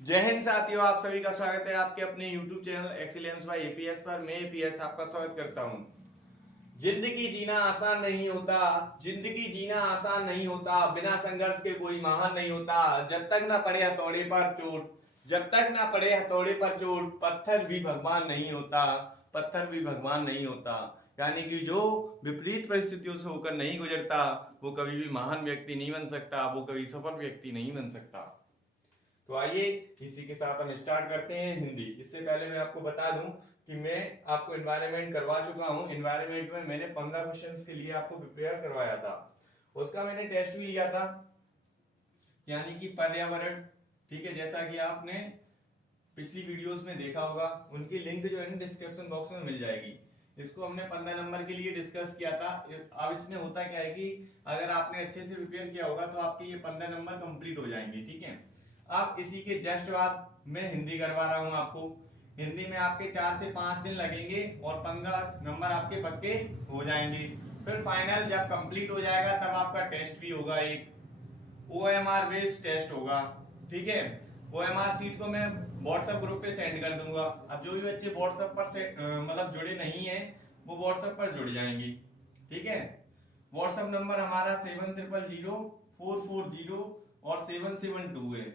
जय हिंद साथियों, आप सभी का स्वागत है आपके अपने YouTube channel excellence by APS पर। मैं एपीएस आपका स्वागत करता हूं। जिंदगी जीना आसान नहीं होता, जिंदगी जीना आसान नहीं होता, बिना संघर्ष के कोई महान नहीं होता। जब तक ना पड़े हथौड़े पर चोट, जब तक ना पड़े हथौड़े पर चोट, पत्थर भी भगवान नहीं होता, पत्थर भी भगवान नहीं होता। यानी कि जो विपरीत परिस्थितियों से होकर नहीं गुजरता वो कभी भी महान व्यक्ति नहीं बन सकता, वो कभी सफल व्यक्ति नहीं बन सकता। तो आइए इसी के साथ हम स्टार्ट करते हैं हिंदी। इससे पहले मैं आपको बता दूं कि मैं आपको एनवायरनमेंट करवा चुका हूं। एनवायरनमेंट में मैंने 15 क्वेश्चंस के लिए आपको प्रिपेयर करवाया था, उसका मैंने टेस्ट भी लिया था, यानी कि पर्यावरण। ठीक है, जैसा कि आपने पिछली वीडियोस में देखा होगा, उनकी लिंक जो है ना डिस्क्रिप्शन बॉक्स में मिल जाएगी। इसको हमने 15 नंबर के लिए डिस्कस किया था। अब इसमें होता क्या है कि अगर आपने अच्छे से प्रिपेयर किया होगा तो आपके ये 15 नंबर कंप्लीट हो जाएंगे। ठीक है, अब इसी के जस्ट बाद मैं हिंदी करवा रहा हूं आपको। हिंदी में आपके 4 से 5 दिन लगेंगे और 15 नंबर आपके पक्के हो जाएंगे। फिर फाइनल जब कंप्लीट हो जाएगा तब आपका टेस्ट भी होगा, एक OMR बेस्ड टेस्ट होगा। ठीक है, OMR सीट को मैं व्हाट्सएप ग्रुप पे सेंड कर दूंगा। अब जो भी बच्चे व्हाट्सएप पर से मतलब जुड़े नहीं है वो व्हाट्सएप पर जुड़ जाएंगे। ठीक है, व्हाट्सएप नंबर हमारा 70000440 और 772 है।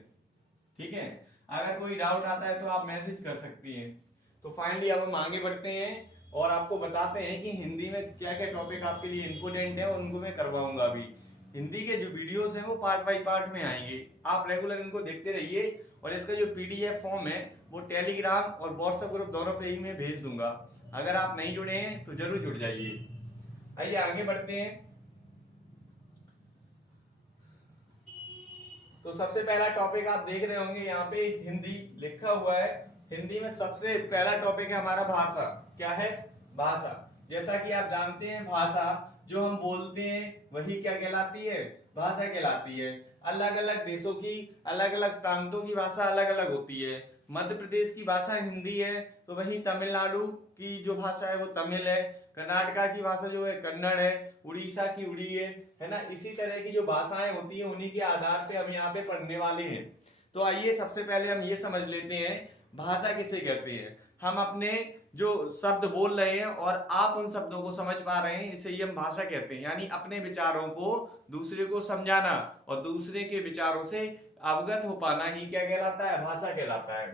ठीक है, अगर कोई डाउट आता है तो आप मैसेज कर सकती हैं। तो फाइनली अब हम आगे बढ़ते हैं और आपको बताते हैं कि हिंदी में क्या क्या टॉपिक आपके लिए इंपोर्टेंट है और उनको मैं करवाऊंगा। अभी हिंदी के जो वीडियोस हैं वो पार्ट बाई पार्ट में आएंगे, आप रेगुलर इनको देखते रहिए। और इसका जो PDF फॉर्म है वो टेलीग्राम और व्हाट्सएप ग्रुप दोनों पे ही मैं भेज दूंगा। अगर आप नहीं जुड़े हैं तो जरूर जुड़ जाइए। आइए आगे बढ़ते हैं। तो सबसे पहला टॉपिक आप देख रहे होंगे यहाँ पे हिंदी लिखा हुआ है। हिंदी में सबसे पहला टॉपिक है हमारा भाषा। क्या है? भाषा। जैसा कि आप जानते हैं भाषा जो हम बोलते हैं वही क्या कहलाती है? भाषा कहलाती है। अलग अलग देशों की अलग अलग प्रांतों की भाषा अलग अलग होती है। मध्य प्रदेश की भाषा हिंदी है तो वही तमिलनाडु की जो भाषा है वो तमिल है। कर्नाटका की भाषा जो है कन्नड़ है। उड़ीसा की उड़ी है ना। इसी तरह की जो भाषाएं होती है उन्हीं के आधार पे हम यहाँ पे पढ़ने वाले हैं। तो आइए सबसे पहले हम ये समझ लेते हैं भाषा किसे कहते हैं। हम अपने जो शब्द बोल रहे हैं और आप उन शब्दों को समझ पा रहे हैं, इसे ही हम भाषा कहते हैं। यानी अपने विचारों को दूसरे को समझाना और दूसरे के विचारों से अवगत हो पाना ही क्या कहलाता है? भाषा कहलाता है।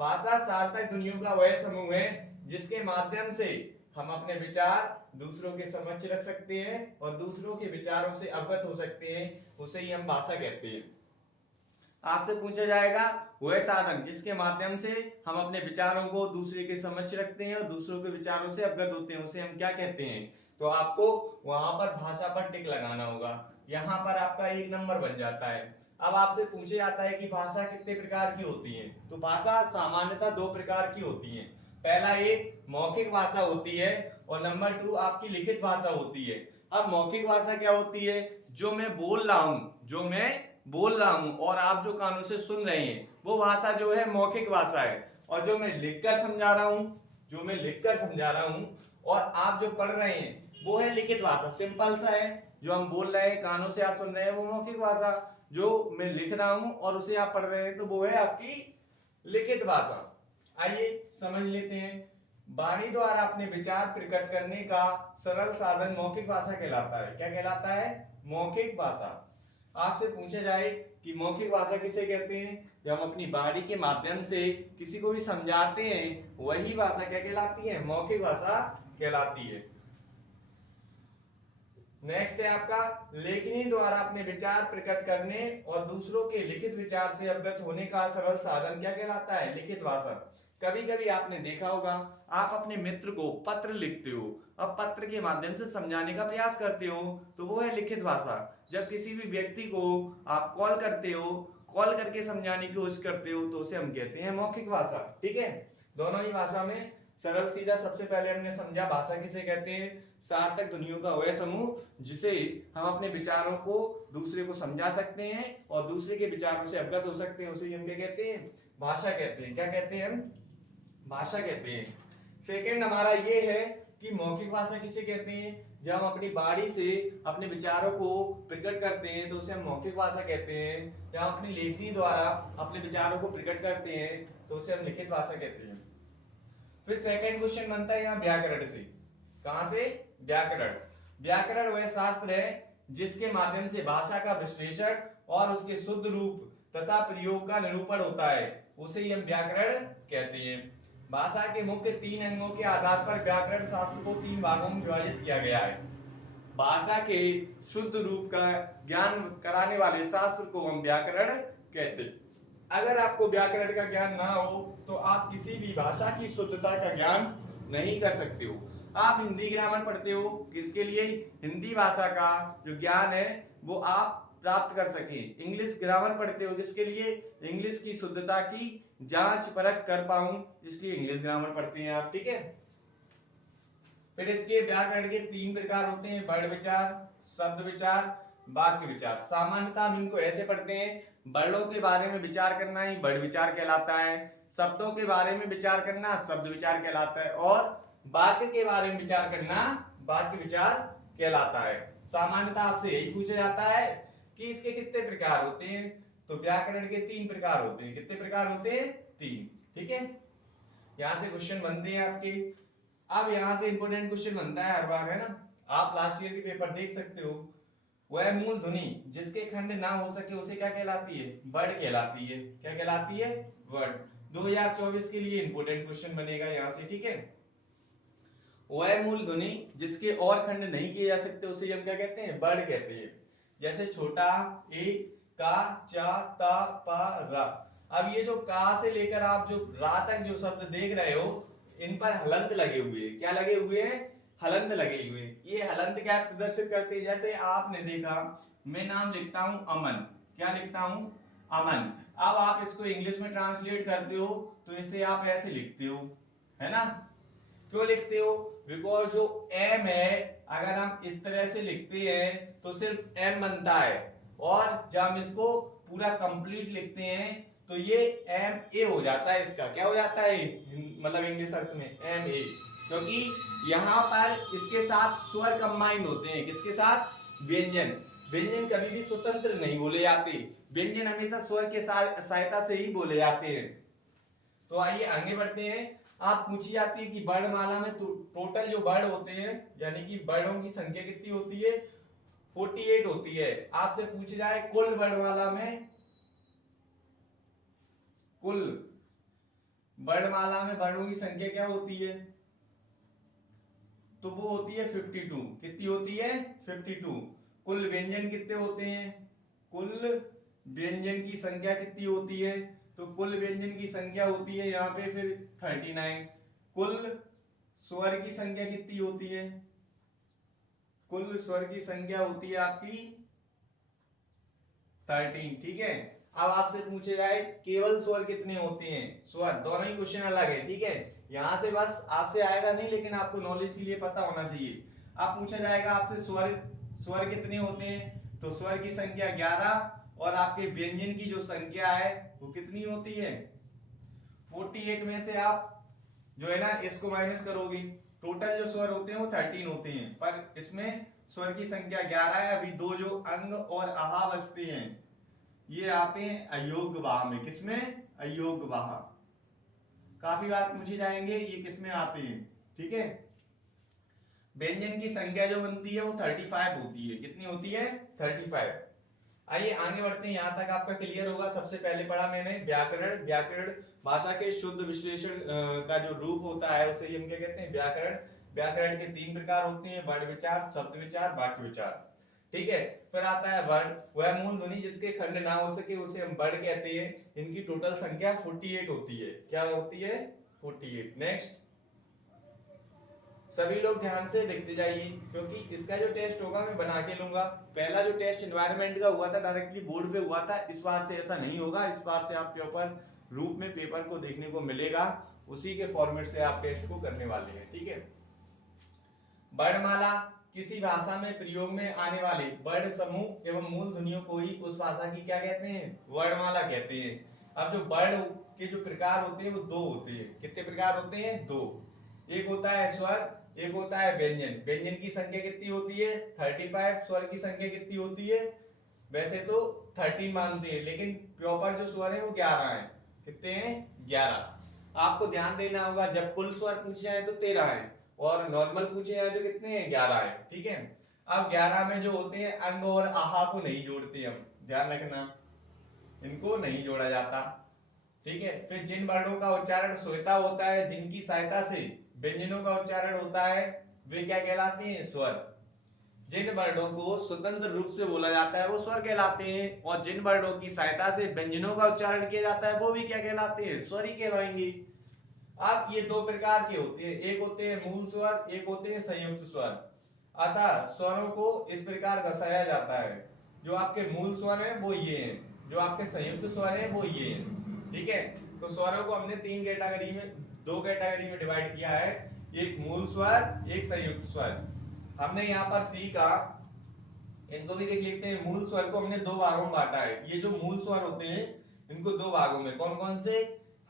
भाषा सार्थक ध्वनियों का वह समूह है जिसके माध्यम से हम अपने विचार दूसरों के समक्ष रख सकते हैं और दूसरों के विचारों से अवगत हो सकते हैं, उसे ही हम भाषा कहते हैं। आपसे पूछा जाएगा वह साधन जिसके माध्यम से हम अपने विचारों को दूसरे के समक्ष रखते हैं और दूसरों के विचारों से अवगत होते हैं, उसे हम क्या कहते हैं? तो आपको वहां पर भाषा पर टिक लगाना होगा। यहाँ पर आपका 1 नंबर बन जाता है। अब आपसे पूछे जाता है कि भाषा कितने प्रकार की होती है। तो भाषा सामान्यतः 2 प्रकार की होती है। पहला एक मौखिक भाषा होती है और नंबर 2 आपकी लिखित भाषा होती है। अब मौखिक भाषा क्या होती है? जो मैं बोल रहा हूं, जो मैं बोल रहा हूं और आप जो कानों से सुन रहे हैं वो भाषा जो है मौखिक भाषा है। और जो मैं लिखकर समझा रहा हूं, जो मैं लिखकर समझा रहा हूं और आप जो पढ़ रहे हैं वो है लिखित भाषा। सिंपल सा है, जो हम बोल रहे हैं कानों से आप सुन रहे हैं वो मौखिक भाषा, जो मैं लिख रहा हूं और उसे आप पढ़ रहे हैं तो वो है आपकी लिखित भाषा। आइए समझ लेते हैं। वाणी द्वारा अपने विचार प्रकट करने का सरल साधन मौखिक भाषा कहलाता है। क्या कहलाता है? मौखिक भाषा। आपसे पूछा जाए कि मौखिक भाषा किसे कहते हैं? जब हम अपनी वाणी के माध्यम से किसी को भी समझाते हैं वही भाषा क्या कहलाती है? मौखिक भाषा कहलाती है। नेक्स्ट है आपका लेखनी द्वारा अपने विचार प्रकट करने और दूसरों के लिखित विचार से अवगत होने का सरल साधन क्या कहलाता है? लिखित भाषा। कभी कभी आपने देखा होगा आप अपने मित्र को पत्र लिखते हो, अब पत्र के माध्यम से समझाने का प्रयास करते हो तो वो है लिखित भाषा। जब किसी भी व्यक्ति को आप कॉल करते हो, कॉल करके समझाने की कोशिश करते हो तो उसे हम कहते हैं मौखिक भाषा। ठीक है, दोनों ही भाषा में सरल सीधा। सबसे पहले हमने समझा भाषा किसे कहते हैं? सार्थक ध्वनियों का वह समूह जिसे हम अपने विचारों को दूसरे को समझा सकते हैं और दूसरे के विचारों से अवगत हो सकते हैं, उसे हम क्या कहते हैं? भाषा कहते हैं। क्या कहते हैं हम? भाषा कहते हैं। सेकंड हमारा ये है कि मौखिक भाषा किसे कहते हैं? जब हम अपनी वाणी से अपने विचारों को प्रकट करते हैं तो उसे हम मौखिक भाषा कहते हैं। जब हम अपनी लेखनी द्वारा अपने विचारों को प्रकट करते हैं तो उसे हम लिखित भाषा कहते हैं। फिर सेकंड क्वेश्चन बनता है यहाँ व्याकरण से। कहां से? व्याकरण। व्याकरण वह शास्त्र है जिसके माध्यम से भाषा का विश्लेषण और उसके शुद्ध रूप तथा प्रयोग का निरूपण होता है, उसे ही हम व्याकरण कहते हैं। भाषा के मुख्य 3 अंगों के आधार पर व्याकरण शास्त्र को 3 भागों में विभाजित किया गया है। भाषा के शुद्ध रूप का ज्ञान कराने वाले शास्त्र को हम व्याकरण कहते हैं। अगर आपको व्याकरण का ज्ञान ना हो तो आप किसी भी भाषा की शुद्धता का ज्ञान नहीं कर सकते हो। आप हिंदी ग्रामर पढ़ते हो किसके लिए? हिंदी भाषा का जो ज्ञान है वो आप प्राप्त कर सके। इंग्लिश ग्रामर पढ़ते हो किसके लिए? इंग्लिश की शुद्धता की जांच परख कर पाऊं, इसलिए इंग्लिश ग्रामर पढ़ते हैं आप, ठीक है। फिर इसके व्याकरण के 3 प्रकार होते हैं, वर्ण विचार, शब्द विचार, वाक्य विचार। सामान्यतः हम इनको ऐसे पढ़ते हैं, वर्णों के बारे में विचार करना ही वर्ण विचार कहलाता है, शब्दों के बारे में विचार करना शब्द विचार कहलाता है, और वाक्य के बारे में विचार करना वाक्य विचार कहलाता है। सामान्यतः आपसे यही पूछा जाता है कि इसके कितने प्रकार होते हैं, तो व्याकरण के 3 प्रकार होते हैं। कितने प्रकार होते हैं? 3, ठीक है। यहां से क्वेश्चन बनते हैं आपके। अब यहां से इंपोर्टेंट क्वेश्चन बनता है हर बार, है ना, आप लास्ट ईयर के पेपर देख सकते हो। वह मूल ध्वनि जिसके खंड ना हो सके उसे क्या कहलाती है? वर्ण कहलाती है। क्या कहलाती है? वर्ण। 2024 के लिए इंपोर्टेंट क्वेश्चन बनेगा यहां से, ठीक है। वह मूल ध्वनि जिसके और खंड नहीं किए जा सकते उसे हम क्या कहते हैं? वर्ण कहते हैं। जैसे छोटा ए, का, चा, ता, पा, रा। अब ये जो का से लेकर आप जो रा तक जो शब्द देख रहे हो, इन पर हलंत लगे हुए हैं। क्या लगे हुए हैं? हलंत लगे हुए हैं। ये हलंत क्या प्रदर्शित करते हैं? जैसे आपने देखा, मैं नाम लिखता हूं अमन। क्या लिखता हूं? अमन। अब आप इसको इंग्लिश में ट्रांसलेट करते हो तो इसे आप ऐसे लिखते हो, है ना। क्यों लिखते हो? बिकॉज जो एम है, अगर हम इस तरह से लिखते हैं तो सिर्फ एम बनता है, और जब हम इसको पूरा कंप्लीट लिखते हैं तो ये एम ए हो जाता है। इसका क्या हो जाता है? मतलब इंग्लिश अर्थ में एम ए, क्योंकि यहाँ पर इसके साथ स्वर कंबाइन होते हैं। किसके साथ? व्यंजन। व्यंजन कभी भी स्वतंत्र नहीं बोले जाते, व्यंजन हमेशा स्वर के सहायता से ही बोले जाते हैं। तो आइए आगे बढ़ते हैं। आप पूछी जाती है कि वर्णमाला में टोटल जो वर्ण होते हैं, यानी कि वर्णों की संख्या कितनी होती है? 48 होती है। आपसे पूछ जाए कुल वर्णमाला में, कुल वर्णमाला में वर्णों की संख्या क्या होती है? तो वो होती है 52। कितनी होती है? 52। कुल व्यंजन कितने होते हैं? कुल व्यंजन की संख्या कितनी होती है? तो कुल व्यंजन की संख्या होती है यहाँ पे फिर 39। कुल स्वर की संख्या कितनी होती है? कुल स्वर की संख्या होती है आपकी 13, ठीक है। अब आपसे पूछे जाए केवल स्वर कितने होते हैं? स्वर, दोनों ही क्वेश्चन अलग है, ठीक है। यहां से बस आपसे आएगा नहीं, लेकिन आपको नॉलेज के लिए पता होना चाहिए। अब पूछा जाएगा आपसे स्वर कितने होते हैं? तो स्वर की संख्या 11, और आपके व्यंजन की जो संख्या है वो कितनी होती है? 48 में से आप जो है ना इसको माइनस करोगे, टोटल जो स्वर होते हैं वो 13 होते हैं, पर इसमें स्वर की संख्या 11 है। अभी 2 जो अंग और आहा बचते हैं ये आते हैं अयोग्य वाह में। किसमें? अयोग्य वाह। काफी बार पूछे जाएंगे ये किसमें आते हैं, ठीक है। व्यंजन की संख्या जो बनती है वो 35 होती है। कितनी होती है? 35। आइए आगे बढ़ते हैं, यहां तक आपका क्लियर होगा। सबसे पहले पढ़ा मैंने व्याकरण। व्याकरण भाषा के शुद्ध विश्लेषण का जो रूप होता है उसे हम क्या कहते हैं? व्याकरण। व्याकरण के 3 प्रकार होते हैं, वर्ण विचार, शब्द विचार, वाक्य विचार, ठीक है। फिर आता है वर्ण। वह मूल ध्वनि जिसके खंड ना हो सके उसे हम वर्ण कहते हैं। इनकी टोटल संख्या 48 होती है। क्या होती है? 48। नेक्स्ट, सभी लोग ध्यान से देखते जाइए, क्योंकि इसका जो टेस्ट होगा मैं बना के लूंगा। पहला जो टेस्ट एनवायरनमेंट का हुआ था डायरेक्टली बोर्ड पे हुआ था, इस बार से ऐसा नहीं होगा। इस बार से आप पेपर रूप में पेपर को देखने को मिलेगा, उसी के फॉर्मेट से आप टेस्ट को करने वाले हैं, ठीक है। वर्णमाला किसी भाषा में प्रयोग में आने वाले वर्ण समूह एवं मूल ध्वनियों को ही उस भाषा की क्या कहते हैं? वर्णमाला कहते हैं। अब जो वर्ण के जो प्रकार होते हैं वो 2 होते हैं। कितने प्रकार होते हैं? 2। एक होता है स्वर एक होता है व्यंजन। व्यंजन की संख्या कितनी होती है 35। स्वर की संख्या कितनी होती है, वैसे तो 13 मानते हैं, लेकिन प्रॉपर जो स्वर है वो 11 है। कितने हैं 11। आपको ध्यान देना होगा जब कुल स्वर पूछे जाए तो 13 है, और नॉर्मल पूछे जाए तो कितने हैं 11 है। ठीक है, अब 11 में जो होते हैं अंग और आहा को नहीं जोड़ते हम, ध्यान रखना, इनको नहीं जोड़ा जाता। ठीक है, फिर जिन वर्णों का उच्चारण श्वेता होता है, जिनकी सहायता से व्यंजनों का उच्चारण होता है, वे क्या कहलाते हैं स्वर। जिन वर्णों को स्वतंत्र रूप से बोला जाता है वो स्वर कहलाते हैं, और जिन वर्णों की सहायता से व्यंजनों का उच्चारण किया जाता है वो भी क्या कहलाते हैं, स्वर ही कहलाएंगे। अब ये दो प्रकार के होते हैं, एक होते हैं मूल स्वर, एक होते हैं संयुक्त स्वर। अतः स्वरों को इस प्रकार दर्शाया जाता है, जो आपके मूल स्वर है वो ये हैं, जो आपके संयुक्त स्वर है वो ये हैं। ठीक है, तो स्वरों को हमने दो कैटेगरी में डिवाइड किया है, एक मूल स्वर, एक संयुक्त स्वर। हमने यहाँ पर सीखा, इनको भी देख लेते हैं। मूल स्वर को हमने दो भागों में बांटा है। ये जो मूल स्वर होते हैं इनको दो भागों में, कौन कौन से,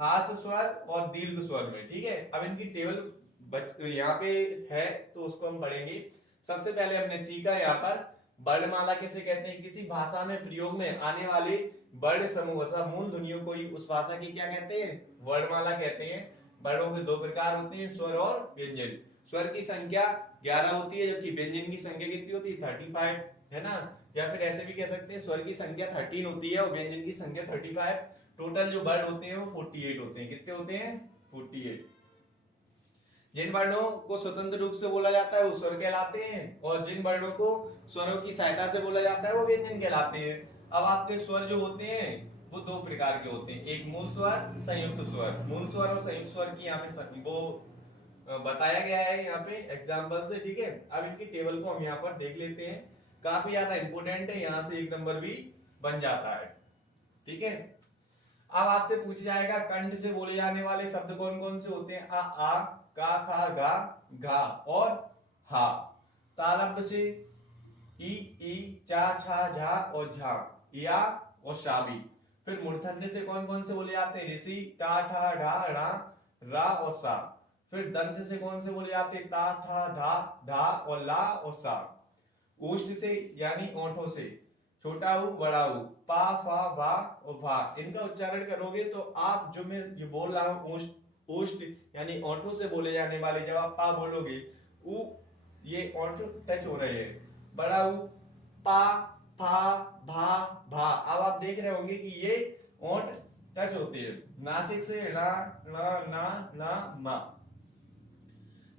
हास्य स्वर और दीर्घ स्वर में। ठीक है, अब इनकी टेबल यहाँ पे है तो उसको हम पढ़ेंगे। सबसे पहले हमने सीखा यहाँ पर वर्णमाला किसे कहते हैं, किसी भाषा में प्रयोग में आने वाले वर्ण समूह अथवा मूल ध्वनियों को ही उस भाषा की क्या कहते हैं, वर्णमाला कहते हैं। वर्णों के दो प्रकार होते हैं, स्वर और व्यंजन। स्वर की संख्या 11 होती है, जबकि व्यंजन की संख्या कितनी होती है 35, है ना। या फिर ऐसे भी कह सकते हैं स्वर की संख्या 13 होती है और व्यंजन की संख्या 35। टोटल जो वर्ण होते हैं वो 48 होते हैं। कितने होते हैं 48। जिन वर्णों को स्वतंत्र रूप से बोला जाता है वो स्वर कहलाते हैं, और जिन वर्णों को स्वरों की सहायता से बोला जाता है वो व्यंजन कहलाते हैं। अब आपके स्वर जो होते हैं वो दो प्रकार के होते हैं, एक मूल स्वर, संयुक्त स्वर। मूल स्वर और संयुक्त स्वर की यहाँ पे वो बताया गया है यहाँ पे एग्जाम्पल से। ठीक है, अब इनकी टेबल को हम यहाँ पर देख लेते हैं, काफी ज्यादा इंपोर्टेंट है, यहाँ से एक नंबर भी बन जाता है। ठीक है, अब आपसे पूछा जाएगा कंठ से बोले जाने वाले शब्द कौन कौन से होते हैं, आ का खा गा घा और हा। तालव्य से ई चा छा झा और झा, या और शाबी। फिर मूर्धन्य से कौन कौन से बोले जाते हैं, ऋषि, टा ठा ढा रा रा और सा। फिर दंत से कौन से बोले जाते हैं, ता था धा धा और ला और सा। ओष्ठ से यानी ओंठों से, छोटा ऊ बड़ा ऊ, पा फा भा और भा। इनका उच्चारण करोगे तो आप जो मैं ये बोल रहा हूँ ओष्ठ यानी ओंठों से बोले जाने वाले, जब आप पा बोलोगे ऊ ये ओंठ टच हो रहे हैं, बड़ा ऊ पा फा भा भा। अब आप देख रहे होंगे कि ये ओंठ टच होते हैं। नासिक से ला ला ना ना मा।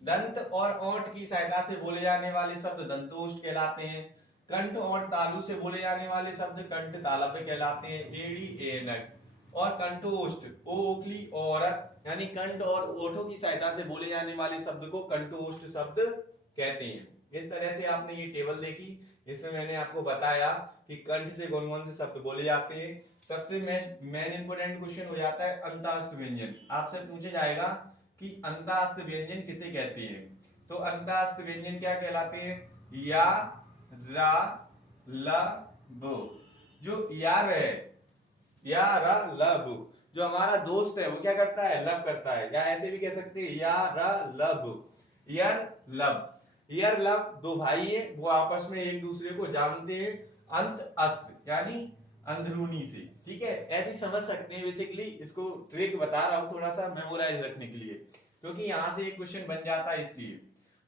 दंत और ओंठ की सहायता से बोले जाने वाले शब्द दंतोष्ठ कहलाते हैं। कंठ और तालु से बोले जाने वाले शब्द कंठ तालव्य कहलाते हैं। एड़ी एनक और कंठोष्ठ ओ ओखली औरत, यानी कंठ और ओठों की सहायता से बोले जाने वाले शब्द को कंठोष्ठ शब्द कहते हैं। इस तरह से आपने ये टेबल देखी, इसमें मैंने आपको बताया कि कंठ से कौन कौन से शब्द बोले जाते हैं। सबसे मेन इंपोर्टेंट क्वेश्चन हो जाता है अंतास्थ व्यंजन। आपसे पूछा जाएगा कि अंतास्थ व्यंजन किसे कहते हैं, तो अंतास्थ व्यंजन क्या कहलाते हैं, या रा ल ब। जो यार है, या रा ल ब, जो हमारा दोस्त है वो क्या करता है, लब करता है। या ऐसे भी कह सकते हैं या रा लब, यर लब। यर लब दो भाई है, वो आपस में एक दूसरे को जानते हैं। अंत अस्त यानी अंदरूनी से। ठीक है, ऐसे समझ सकते हैं। बेसिकली इसको ट्रिक बता रहा हूं थोड़ा सा मेमोराइज रखने के लिए, क्योंकि यहां से एक क्वेश्चन बन जाता है इसलिए।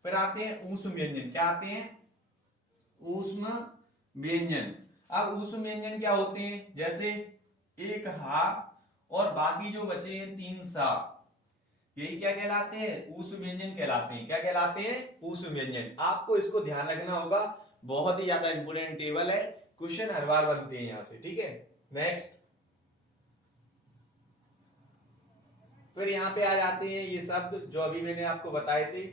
फिर आते हैं ऊष्म व्यंजन। क्या आते हैं, ऊष्म व्यंजन। अब ऊष्म व्यंजन क्या होते हैं, जैसे एक हा और बाकी जो बचे हैं 3 सा, यही क्या कहलाते हैं, ऊष्म व्यंजन कहलाते हैं। क्या कहलाते हैं, ऊष्म व्यंजन। आपको इसको ध्यान रखना होगा, बहुत ही ज्यादा इंपोर्टेंट टेबल है, क्वेश्चन हर बार बनते हैं यहां से। ठीक है, नेक्स्ट। फिर यहाँ पे आ जाते हैं ये शब्द जो अभी मैंने आपको बताए थे।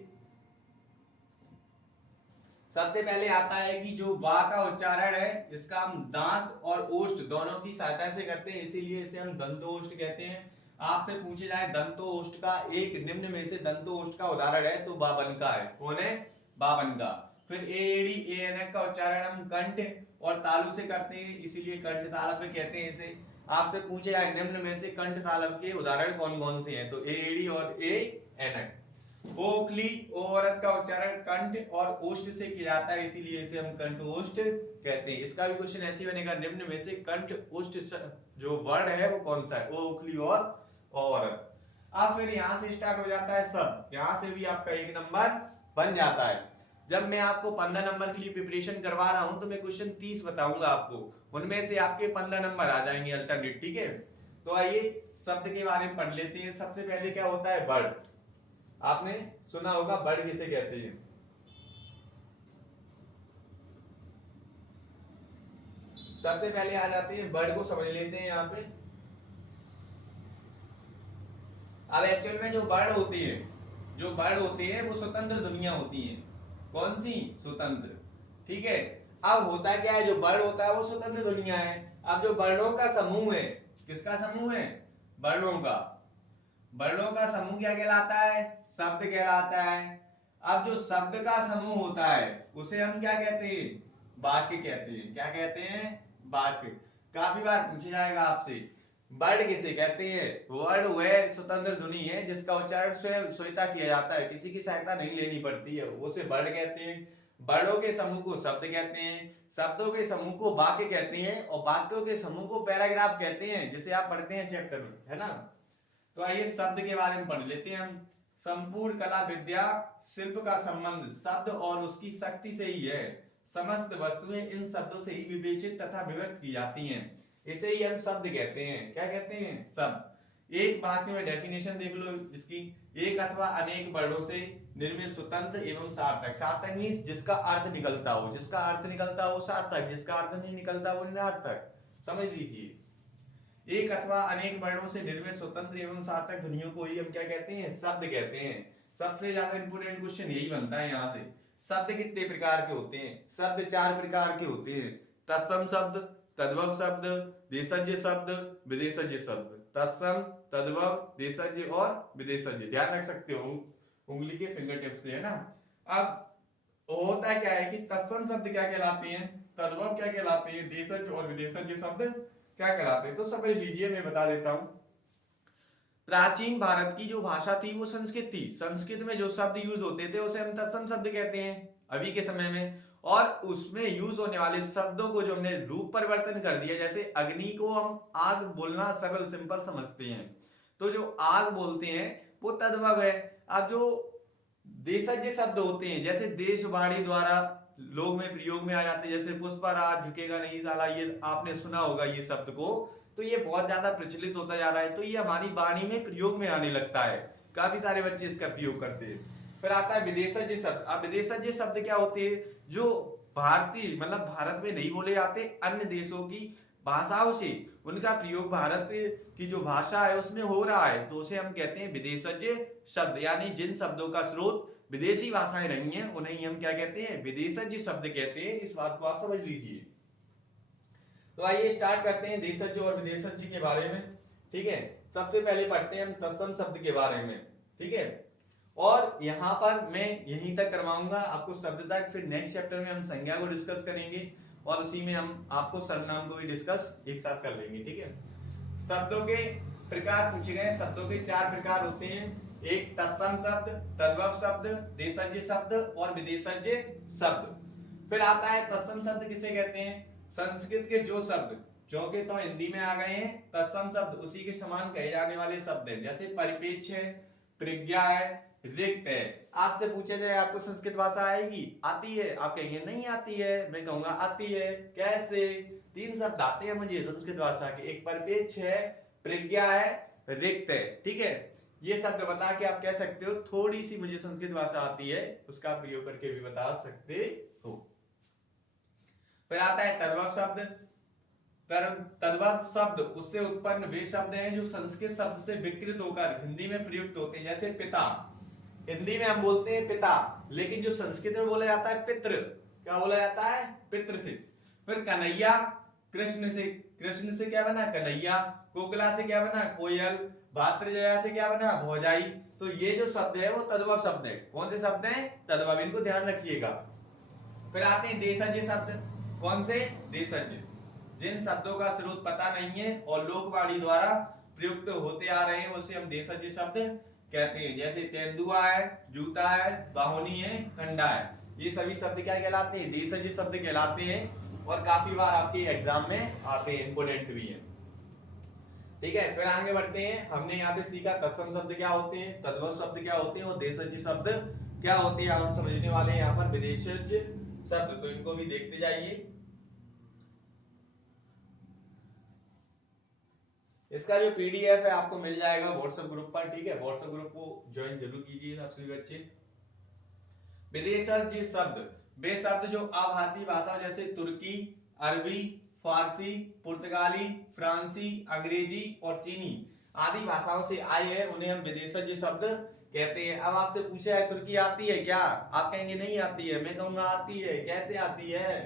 सबसे पहले आता है कि जो वा का उच्चारण है इसका हम दांत और ओष्ठ दोनों की सहायता से करते हैं, इसीलिए इसे हम दंतोष्ठ कहते हैं। आपसे पूछे जाए दंतोष्ठ का एक निम्न में से दंतोष्ठ का उदाहरण है तो बाबनका है। कौन है, बाबनका। फिर एड़ी एनक का उच्चारण हम कंठ और तालु से करते हैं, इसीलिए कंठ तालव्य कहते हैं इसे। आपसे पूछे जाए निम्न में से कंठ तालव्य के उदाहरण कौन कौन से हैं, तो एड़ी और ए एनक। ओखली, ओ औरत का उच्चारण कंठ और ओष्ठ से किया जाता है, इसीलिए इसे हम कंठ ओष्ठ कहते हैं। इसका भी क्वेश्चन ऐसे ही बनेगा, निम्न में से कंठ ओष्ठ जो वर्ड है वो कौन सा है, ओ ओखली और औरत। अब फिर यहां से स्टार्ट हो जाता है सब, यहां से भी आपका 1 नंबर बन जाता है। जब मैं आपको 15 नंबर के लिए प्रिपरेशन करवा रहा हूं तो मैं क्वेश्चन 30 बताऊंगा आपको, उनमें से आपके 15 नंबर आ जाएंगे अल्टरनेट, ठीक है। तो आइए शब्द के बारे में पढ़ लेते हैं। सबसे पहले क्या होता है, बर्ड। आपने सुना होगा बर्ड किसे कहते हैं। सबसे पहले आ जाते हैं बर्ड को समझ लेते हैं यहाँ पे। अब एक्चुअल में जो बर्ड होती है, जो बर्ड होती है वो स्वतंत्र दुनिया होती है। कौन सी, स्वतंत्र, ठीक है। अब होता क्या है, जो बर्ड होता है वो स्वतंत्र दुनिया है। अब जो बर्डों का समूह है, किसका समूह है, बर्डों का, बर्डों का समूह क्या कहलाता है, शब्द कहलाता है। अब जो शब्द का समूह होता है उसे हम क्या कहते हैं, वाक्य कहते हैं। क्या कहते हैं, वाक्य। काफी बार पूछा जाएगा आपसे, बर्ड किसे कहते हैं, वर्ड वह स्वतंत्र ध्वनि है जिसका उच्चारण स्वयं स्वयं किया जाता है, किसी की सहायता नहीं लेनी पड़ती है, उसे बर्ड कहते हैं। बर्डों के समूह को शब्द कहते हैं, शब्दों के समूह को वाक्य कहते हैं, और वाक्यों के समूह को पैराग्राफ कहते हैं, जिसे आप पढ़ते हैं चैप्टर में, है ना। तो आइए शब्द के बारे में पढ़ लेते हैं हम। संपूर्ण कला विद्या शिल्प का संबंध शब्द और उसकी शक्ति से ही है। समस्त वस्तुएं इन शब्दों से ही विवेचित तथा विभक्त की जाती हैं, इसे ही हम शब्द कहते हैं। क्या कहते हैं, शब्द। एक वाक्य में डेफिनेशन देख लो इसकी, एक अथवा अनेक वर्डों से निर्मित स्वतंत्र एवं सार्थक। सार्थक मीन्स जिसका अर्थ निकलता हो, जिसका अर्थ निकलता हो सार्थक, जिसका अर्थ नहीं निकलता वो निरर्थक, समझ लीजिए। एक अथवा अनेक वर्णों से निर्मित स्वतंत्र एवं सार्थक ध्वनियों को ही हम क्या कहते हैं, शब्द कहते हैं। सबसे ज्यादा इंपोर्टेंट क्वेश्चन यही बनता है यहाँ से, शब्द कितने प्रकार के होते हैं, शब्द 4 प्रकार के होते हैं। तत्सम शब्द, तद्भव शब्द, देशज शब्द, विदेशज शब्द। तत्सम, तद्भव, देशज और विदेशज, ध्यान रख सकते हो उंगली के फिंगर टिप से, है ना। अब होता क्या है कि तत्सम शब्द क्या कहलाते हैं, तद्भव क्या कहलाते हैं, देशज और विदेशज शब्द क्या कहलाते हैं। तो समझ लीजिए, मैं बता देता हूं। प्राचीन भारत की जो भाषा थी वो संस्कृत थी। संस्कृत में जो शब्द यूज होते थे उसे हम तत्सम शब्द कहते हैं अभी के समय में। और उसमें यूज होने वाले शब्दों को जो हमने रूप परिवर्तन कर दिया, जैसे अग्नि को हम आग बोलना सरल सिंपल समझते हैं, तो जो आग बोलते हैं वो तद्भव है। अब जो देशज शब्द होते हैं, जैसे देशवाणी द्वारा लोग में प्रयोग में आ जाते हैं, जैसे पुष्पराज झुकेगा नहीं साला, ये आपने सुना होगा ये शब्द को, तो ये बहुत ज्यादा प्रचलित होता जा रहा है, तो ये हमारी वाणी में प्रयोग में आने लगता है, काफी सारे बच्चे इसका प्रयोग करते हैं। फिर आता है विदेशज शब्द। अब विदेशज शब्द क्या होते हैं, जो भारतीय मतलब भारत में नहीं बोले जाते, अन्य देशों की भाषाओं से उनका प्रयोग भारत की जो भाषा है उसमें हो रहा है, तो उसे हम कहते हैं विदेशज शब्द। यानी जिन शब्दों का स्रोत विदेशी भाषाएं रही हैं उन्हें हम क्या कहते हैं, विदेशज शब्द कहते हैं। इस बात को आप समझ लीजिए। तो आइए स्टार्ट करते हैं देशज और विदेशज के बारे में, ठीक है। सबसे पहले पढ़ते हैं हम तत्सम शब्द के बारे में, ठीक है। और यहाँ पर मैं यहीं तक करवाऊंगा आपको शब्द तक, फिर नेक्स्ट चैप्टर में हम संज्ञा को डिस्कस करेंगे और उसी में हम आपको सर्वनाम को भी डिस्कस एक साथ कर लेंगे, ठीक है। शब्दों के प्रकार पूछे गए, शब्दों के 4 प्रकार होते हैं, एक तत्सम शब्द, तद्भव शब्द, देशज शब्द और विदेशज शब्द। फिर आता है तत्सम शब्द किसे कहते हैं, संस्कृत के जो शब्द जो के तो हिंदी में आ गए हैं, तत्सम शब्द उसी के समान कहे जाने वाले शब्द हैं, जैसे परिपेक्ष है, प्रज्ञा है, रिक्त है। आपसे पूछा जाए आपको संस्कृत भाषा आएगी, आती है, आप कहेंगे नहीं आती है, मैं कहूंगा आती है। कैसे, 3 शब्द आते हैं मुझे संस्कृत भाषा के, एक परिपेक्ष है, प्रज्ञा है, रिक्त है, ठीक है। ये शब्द बता के आप कह सकते हो थोड़ी सी मुझे संस्कृत भाषा आती है, उसका प्रयोग करके भी बता सकते हो। फिर आता है तद्भव शब्द। तद्भव शब्द उससे उत्पन्न वे शब्द हैं जो संस्कृत शब्द से विकृत होकर हिंदी में प्रयुक्त होते हैं, जैसे पिता, हिंदी में हम बोलते हैं पिता, लेकिन जो संस्कृत में बोला जाता है पितृ, क्या बोला जाता है, पितृ से। फिर कन्हैया, कृष्ण से, कृष्ण से क्या बना, कन्हैया। कोकिला से क्या बना, कोयल। भातृजया से क्या बना, भौजाई। तो ये जो शब्द है वो तद्भव शब्द है। कौन से शब्द हैं, तद्भव, इनको ध्यान रखिएगा। फिर आते हैं देशज शब्द। कौन से, देशज, जिन शब्दों का स्रोत पता नहीं है और लोकवाणी द्वारा प्रयुक्त होते आ रहे हैं उसे हम देशज शब्द कहते हैं। जैसे तेंदुआ है, जूता है, बाहुनी है, कंडा है, ये सभी शब्द क्या कहलाते हैं? देशज शब्द कहलाते हैं और काफी बार आपके एग्जाम में आते हैं, इंपोर्टेंट भी है। ठीक है, फिर आगे बढ़ते हैं। हमने यहाँ पे सीखा तत्सम शब्द क्या होते हैं, तद्भव शब्द क्या होते हैं और देशज शब्द क्या होते हैं। हम समझने वाले हैं यहाँ पर विदेशज शब्द, तो इनको भी देखते जाइए। इसका जो पीडीएफ है आपको मिल जाएगा व्हाट्सएप ग्रुप पर। ठीक है, व्हाट्सएप ग्रुप को ज्वाइन जरूर कीजिए आप सभी बच्चे। विदेशज शब्द, वे शब्द जो अभारतीय भाषा जैसे तुर्की, अरबी, फारसी, पुर्तगाली, फ्रांसी, अंग्रेजी और चीनी आदि भाषाओं से आए हैं, उन्हें हम विदेशज शब्द कहते हैं। अब आपसे पूछा है तुर्की आती है क्या, आप कहेंगे नहीं आती है, मैं कहूंगा आती है। कैसे आती है?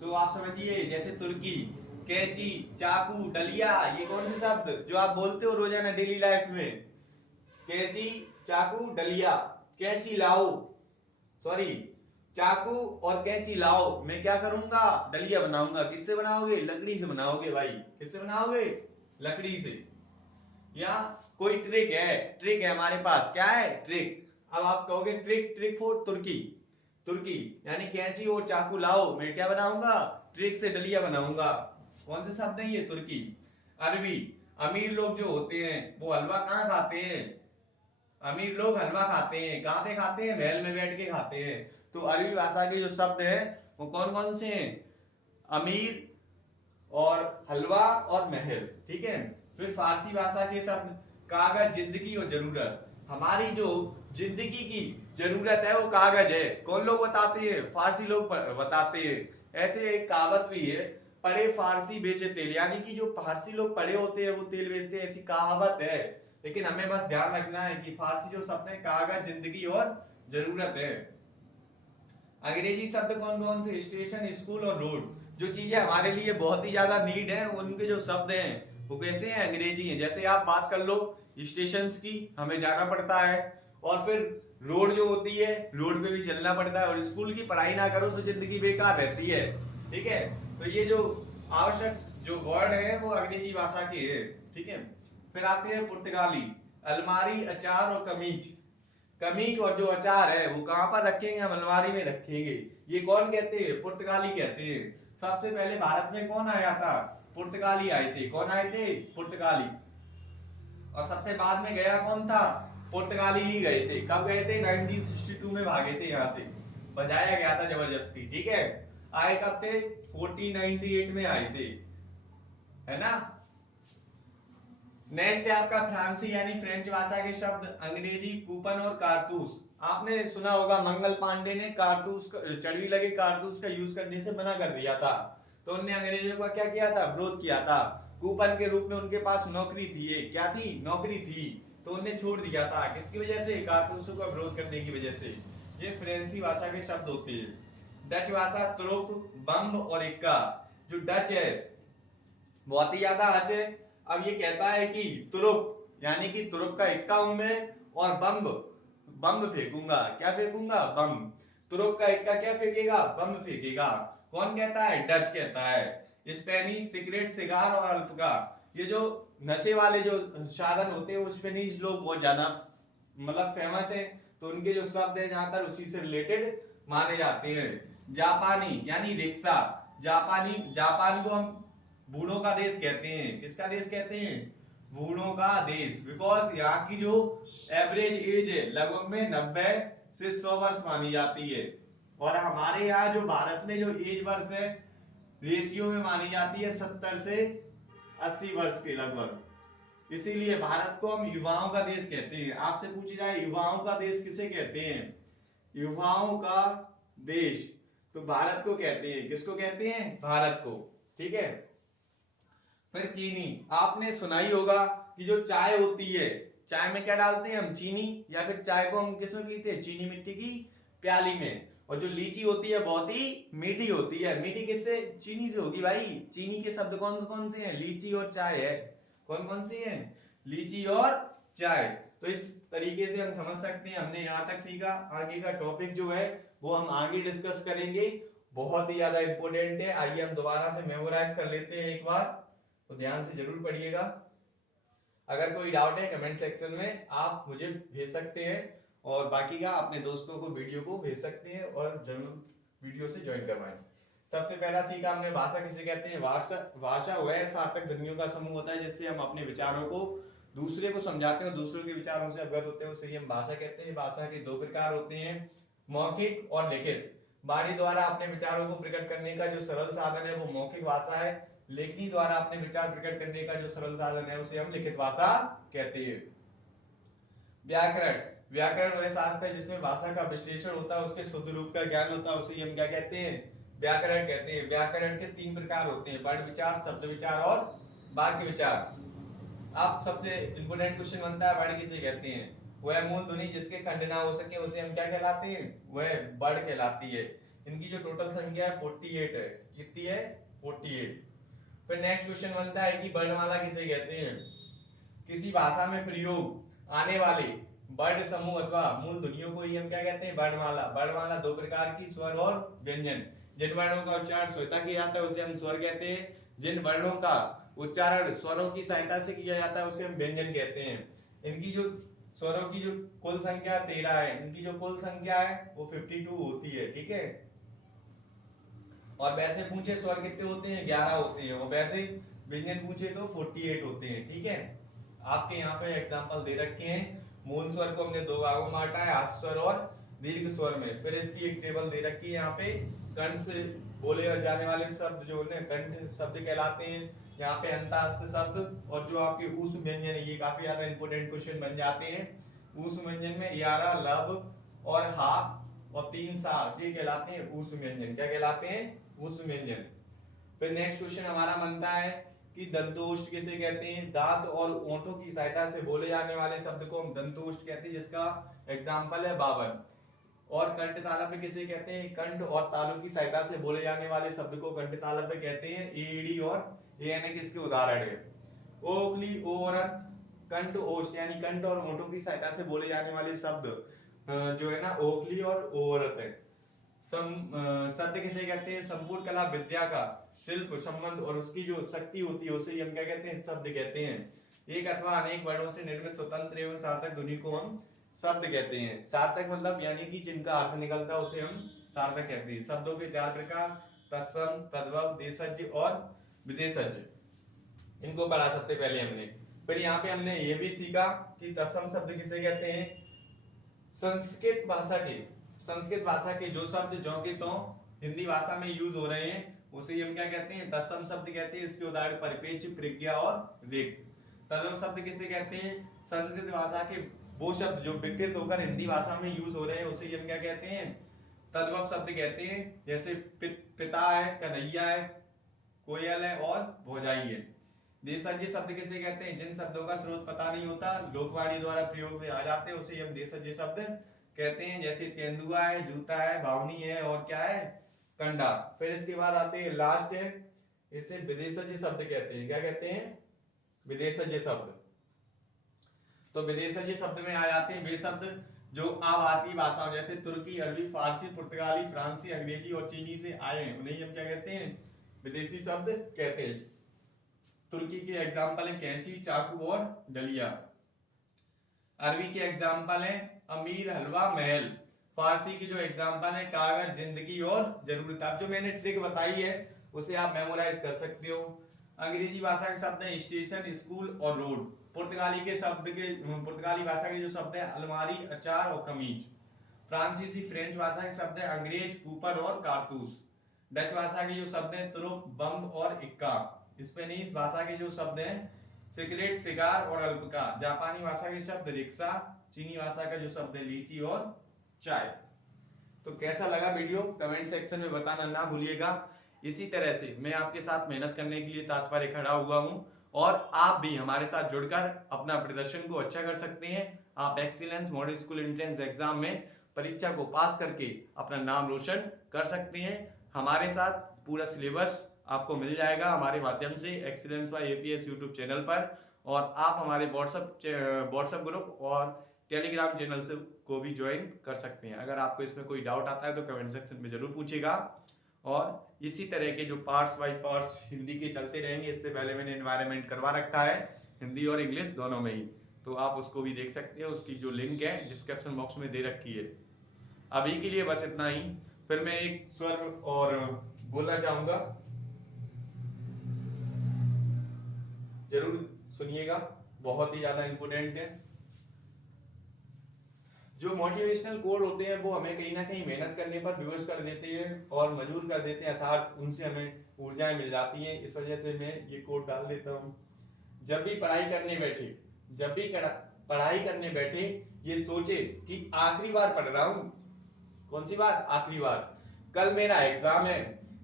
तो आप समझिए, जैसे तुर्की, कैंची, चाकू, डलिया, ये कौन से शब्द जो आप बोलते हो रोजाना डेली लाइफ में? कैंची, चाकू, डलिया। कैंची लाओ, सॉरी, चाकू और कैंची लाओ, मैं क्या करूंगा? डलिया बनाऊंगा। किससे बनाओगे? लकड़ी से बनाओगे भाई। किससे बनाओगे? लकड़ी से। या कोई ट्रिक है, ट्रिक है हमारे पास, क्या है? ट्रिक। अब आप कहोगे ट्रिक, ट्रिक फॉर तुर्की, तुर्की यानी कैंची और चाकू लाओ, मैं क्या बनाऊंगा? ट्रिक से डलिया बनाऊंगा। कौन से शब्द है ये? तुर्की। अरबी, अमीर लोग जो होते हैं वो हलवा कहाँ खाते हैं? अमीर लोग हलवा खाते हैं, कहाँ पे खाते हैं? महल में बैठ के खाते हैं। तो अरबी भाषा के जो शब्द है वो कौन कौन से हैं? अमीर और हलवा और महल। ठीक है, फिर फारसी भाषा के शब्द कागज, जिंदगी और जरूरत। हमारी जो जिंदगी की जरूरत है वो कागज है। कौन लोग बताते हैं? फारसी लोग बताते हैं। ऐसे एक कहावत भी है, पढ़े फारसी बेचे तेल, यानी कि जो फारसी लोग पढ़े होते हैं वो तेल बेचते हैं, ऐसी कहावत है। लेकिन हमें बस ध्यान रखना है कि फारसी जो शब्द है कागज, जिंदगी और जरूरत है। अंग्रेजी शब्द कौन कौन से? स्टेशन, स्कूल और रोड। जो चीजें हमारे लिए बहुत ही ज्यादा नीड है उनके जो शब्द हैं वो कैसे हैं? अंग्रेजी हैं। जैसे आप बात कर लो स्टेशन की, हमें जाना पड़ता है, और फिर रोड जो होती है रोड पे भी चलना पड़ता है, और स्कूल की पढ़ाई ना करो तो जिंदगी बेकार रहती है। ठीक है, तो ये जो आवश्यक जो वर्ड है वो अंग्रेजी भाषा के है। ठीक है, फिर आते हैं पुर्तगाली, अलमारी, अचार और कमीज। कमीज और जो अचार है वो कहां पर रखेंगे? हम अलमारी में रखेंगे। ये कौन कहते हैं? पुर्तगाली कहते हैं। सबसे पहले भारत में कौन आया था? पुर्तगाली आए थे। कौन आए थे? पुर्तगाली। और सबसे बाद में गया कौन था? पुर्तगाली ही गए थे। कब गए थे? 1962 में भागे थे यहाँ से, बजाया गया था जबरदस्ती। ठीक है, आए कब थे? 1498 में आए थे, है ना। नेक्स्ट है आपका फ्रांसी यानी फ्रेंच भाषा के शब्द, अंग्रेजी, कूपन और कारतूस। आपने सुना होगा मंगल पांडे ने कारतूस, चढ़वी लगे कारतूस का यूज करने से मना कर दिया था, तो उन्होंने अंग्रेजों का क्या किया था? विरोध किया था। कूपन के रूप में उनके पास नौकरी थी, ये क्या थी? नौकरी थी, तो उन्हें छोड़ दिया था। किसकी वजह से? कारतूसों का विरोध करने की वजह से। ये फ्रेंसी भाषा के शब्द होते हैं। डच भाषा, तुरुप, बम्ब और इक्का। जो डच है बहुत ही ज्यादा हच है। अब ये कहता है कि तुरुप यानी कि तुरुप का इक्का हूं मैं, और बम्ब, बम्ब फेंकूंगा। क्या फेंकूंगा? बम्ब। तुरुप का इक्का क्या फेंकेगा? बम्ब फेंकेगा। कौन कहता है? डच कहता है। स्पेनिश, सिगरेट, सिगार और अल्पका। ये जो नशे वाले जो साधन होते हैं वो स्पेनिश लोग बहुत ज्यादा मतलब फेमस है, तो उनके जो शब्द है ज्यादातर उसी से रिलेटेड माने जाते हैं। जापानी यानी रिक्शा। जापानी, जापान को हम बूढ़ों का देश कहते हैं। किसका देश कहते हैं? बूढ़ों का देश, बिकॉज यहाँ की जो एवरेज एज है लगभग में 90 से 100 वर्ष मानी जाती है, और हमारे यहाँ जो भारत में जो एज वर्ष है रेशियो में मानी जाती है 70 से 80 वर्ष के लगभग। इसीलिए भारत को हम युवाओं का देश कहते हैं। आपसे पूछ जाए युवाओं का देश किसे कहते हैं? युवाओं का देश तो भारत को कहते हैं। किसको कहते हैं? भारत को। ठीक है, फिर चीनी। आपने सुना ही होगा कि जो चाय होती है, चाय में क्या डालते हैं हम? चीनी। या फिर चाय को हम किसमें पीते हैं? चीनी मिट्टी की प्याली में। और जो लीची होती है बहुत ही मीठी होती है। मीठी किससे? चीनी से होगी भाई। चीनी के शब्द कौन से हैं? लीची और चाय है। कौन कौन सी हैं? लीची और चाय। तो इस तरीके से हम समझ सकते हैं। हमने यहाँ तक सीखा। आगे का टॉपिक जो है वो हम आगे डिस्कस करेंगे, बहुत ही ज्यादा इंपॉर्टेंट है। आइए हम दोबारा से मेमोराइज कर लेते हैं एक बार, तो ध्यान से जरूर पढ़िएगा। अगर कोई डाउट है कमेंट सेक्शन में आप मुझे भेज सकते हैं, और बाकी का अपने दोस्तों को वीडियो को भेज सकते हैं और जरूर वीडियो से ज्वाइन करवाएं। सबसे पहला सीखा हमने भाषा किसे कहते हैं। भाषा वह सार्थक ध्वनियों का समूह होता है जिससे हम अपने विचारों को दूसरे को समझाते हैं, दूसरों के विचारों से अवगत होते हैं, उसे हम भाषा कहते हैं। भाषा के दो प्रकार होते हैं, मौखिक और लिखित। वाणी द्वारा अपने विचारों को प्रकट करने का जो सरल साधन है वो मौखिक भाषा है। लेखनी द्वारा अपने विचार प्रकट करने का जो सरल साधन है उसे हम लिखित भाषा कहते हैं। व्याकरण, व्याकरण वह शास्त्र है जिसमें भाषा का विश्लेषण होता है, उसके शुद्ध रूप का ज्ञान होता है, उसे हम क्या कहते हैं, व्याकरण कहते हैं। व्याकरण के तीन प्रकार होते हैं, वर्ण विचार, शब्द विचार और वाक्य विचार। अब सबसे इंपोर्टेंट क्वेश्चन बनता है, वर्ण किसे कहते हैं। वह मूल ध्वनि जिसके खंड ना हो सके उसे हम क्या कहलाते हैं, वह वर्ण कहलाती है। इनकी जो टोटल संख्या है 48 है। कितनी है, 48। फिर नेक्स्ट क्वेश्चन बनता है कि वर्णमाला किसे कहते हैं। किसी भाषा में प्रयोग आने वाले वर्ण समूह अथवा मूल ध्वनियों को ही हम क्या कहते हैं, वर्णमाला। वर्णमाला दो प्रकार की, स्वर और व्यंजन। जिन वर्णों का उच्चारण स्वतः किया जाता है उसे हम स्वर कहते हैं, जिन वर्णों का उच्चारण स्वरों की सहायता से किया जाता है उसे हम व्यंजन कहते हैं। इनकी जो स्वरों की जो कुल संख्या 13 है, इनकी जो कुल संख्या है वो 52 होती है, ठीक है। और वैसे पूछे स्वर कितने होते हैं, 11 होते हैं, और वैसे व्यंजन पूछे तो 48 होते हैं, ठीक है। आपके यहाँ पे एग्जांपल दे रखे हैं। मूल स्वर को हमने दो भागों में बांटा है, आश्च स्वर और दीर्घ स्वर में। फिर इसकी एक टेबल दे रखी है यहाँ पे। कंठ से बोले जाने वाले शब्द जो है कंठ शब्द कहलाते हैं। यहाँ पे अंतास्थ शब्द और जो आपके ऊस व्यंजन है, ये काफी ज्यादा इंपोर्टेंट क्वेश्चन बन जाते हैं। ऊस व्यंजन में यारा, लब और हा और 3 सा, ये कहलाते हैं ऊस व्यंजन। क्या कहलाते हैं, ऊस व्यंजन। फिर नेक्स्ट क्वेश्चन हमारा बनता है कि दंतोष्ठ किसे कहते हैं। दांत और ओंठों की सहायता से बोले जाने वाले शब्द को हम दंतोष्ठ कहते हैं, जिसका एग्जाम्पल है बावन। और कंठ तालव्य किसे कहते हैं। कंठ और तालु की सहायता से बोले जाने वाले शब्द को कंठ तालव्य कहते हैं। एडी और एन किसके उदाहरण है। ओखली, ओरत, कंठ, ओष्ठ, यानी कंठ और ओंठों की सहायता से बोले जाने वाले शब्द जो है ना, ओखली और ओरत है। सत्य किसे कहते हैं। संपूर्ण कला विद्या का शिल्प संबंध और उसकी जो शक्ति होती है उसे हम क्या कहते हैं, शब्द कहते हैं। एक अथवा अनेक वर्णों से निर्मित स्वतंत्र एवं सार्थक ध्वनि को हम शब्द कहते हैं। सार्थक मतलब यानी कि जिनका अर्थ निकलता है उसे हम सार्थक कहते हैं। शब्दों के 4 प्रकार, तत्सम, तद्भव, देशज और विदेशज। इनको पढ़ा सबसे पहले हमने। फिर यहाँ पे हमने ये भी सीखा कि तत्सम शब्द किसे कहते हैं। संस्कृत भाषा के जो शब्द जो के तो हिंदी भाषा में यूज हो रहे हैं उसे हम क्या कहते हैं, तत्सम शब्द कहते हैं। इसके उदाहरण परिपेक्ष, प्रज्ञा और ऋग। तद्भव शब्द किसे कहते हैं। संस्कृत भाषा के वो शब्द जो विकृत होकर हिंदी भाषा में यूज हो रहे हैं उसे हम क्या कहते हैं, तद्भव शब्द कहते हैं। जैसे पिता है, कन्हैया है, कोयल है और भौजाई है। देशज शब्द किसे कहते हैं। जिन शब्दों का स्रोत पता नहीं होता, लोकवाणी द्वारा प्रयोग में आ जाते हैं उसे हम देशज शब्द कहते हैं। जैसे तेंदुआ है, जूता है, बावनी है और क्या है, कंडा। फिर इसके बाद आते हैं लास्ट है, इसे विदेशज शब्द कहते हैं। क्या कहते हैं, विदेशज शब्द। तो विदेशज शब्द में आ जाते हैं वे शब्द जो अभारतीय भाषाओं जैसे तुर्की, अरबी, फारसी, पुर्तगाली, फ्रांसी, अंग्रेजी और चीनी से आए हैं, उन्हें हम क्या कहते हैं, विदेशी शब्द कहते हैं। तुर्की के एग्जाम्पल है कैंची, चाकू और डलिया। अरबी के एग्जाम्पल है अमीर, हलवा, महल। फारसी की जो एग्जाम्पल है कागज, जिंदगी और जरूरत। अब जो मैंने ट्रिक बताई है उसे आप मेमोराइज कर सकते हो। अंग्रेजी भाषा के शब्द है स्टेशन, स्कूल और रोड। पुर्तगाली भाषा के जो शब्द है अलमारी, अचार और कमीज। फ्रांसीसी फ्रेंच भाषा के शब्द है अंग्रेज, कूपर और कारतूस। डच भाषा के जो शब्द है तुरुप, बम और इक्का। स्पेनिश भाषा के जो शब्द हैं सिगरेट, सिगार और अल्पका। जापानी भाषा के शब्द रिक्शा। चीनी भाषा का जो शब्द है लीची और चाय। तो कैसा लगा वीडियो कमेंट सेक्शन में बताना ना भूलिएगा। इसी तरह से मैं आपके साथ मेहनत करने के लिए तात्पर्य खड़ा हुआ हूं और आप भी हमारे साथ जुड़कर अपना प्रदर्शन को अच्छा कर सकते हैं। आप excellence model school entrance exam में परीक्षा को पास करके अपना नाम रोशन कर सकते हैं। हमारे साथ पूरा सिलेबस आपको मिल जाएगा हमारे माध्यम से excellence by APS YouTube channel पर, और आप हमारे व्हाट्सएप ग्रुप और टेलीग्राम चैनल से को भी ज्वाइन कर सकते हैं। अगर आपको इसमें कोई डाउट आता है तो कमेंट सेक्शन में जरूर पूछेगा। और इसी तरह के जो पार्ट्स बाय पार्ट्स हिंदी के चलते रहेंगे। इससे पहले मैंने एनवायरनमेंट करवा रखा है, हिंदी और इंग्लिश दोनों में ही, तो आप उसको भी देख सकते हैं। उसकी जो लिंक है डिस्क्रिप्शन बॉक्स में दे रखी है। अभी के लिए बस इतना ही। फिर मैं एक स्वर और बोलना चाहूंगा, जरूर सुनिएगा, बहुत ही ज्यादा इंपॉर्टेंट है। जो मोटिवेशनल कोड होते हैं वो हमें कहीं ना कहीं मेहनत करने पर विवश कर देते हैं और मजबूर कर देते हैं, अर्थात उनसे हमें ऊर्जाएं मिल जाती हैं। इस वजह से मैं ये कोड डाल देता हूँ। जब भी पढ़ाई करने बैठे, जब भी पढ़ाई करने बैठे, ये सोचे कि आखिरी बार पढ़ रहा हूँ। कौन सी बार? आखिरी बार। कल मेरा एग्जाम है।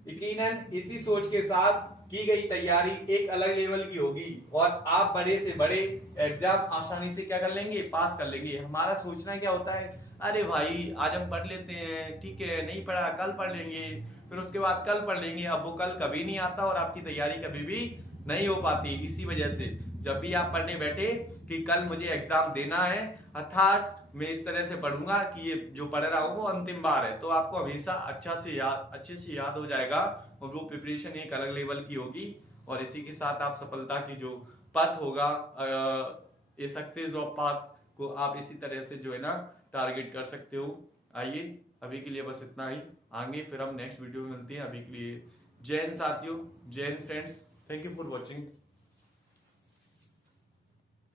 यकीनन इसी सोच के साथ की गई तैयारी एक अलग लेवल की होगी और आप बड़े से बड़े एग्जाम आसानी से क्या कर लेंगे? पास कर लेंगे। हमारा सोचना क्या होता है, अरे भाई आज हम पढ़ लेते हैं, ठीक है, नहीं पढ़ा कल पढ़ लेंगे, फिर उसके बाद कल पढ़ लेंगे। अब वो कल कभी नहीं आता और आपकी तैयारी कभी भी नहीं हो पाती। इसी वजह से जब भी आप पढ़ने बैठे कि कल मुझे एग्जाम देना है, अर्थात मैं इस तरह से पढ़ूंगा कि ये जो पढ़ रहा हूँ वो अंतिम बार है, तो आपको हमेशा अच्छे से याद हो जाएगा और वो प्रिपरेशन एक अलग लेवल की होगी। और इसी के साथ आप सफलता की जो पथ होगा, ये सक्सेस ऑफ पाथ को आप इसी तरह से जो है ना टारगेट कर सकते हो। आइए अभी के लिए बस इतना ही, आगे फिर हम नेक्स्ट वीडियो में मिलते हैं। अभी के लिए जय हिंद साथियों, जय Hind friends, thank you for watching.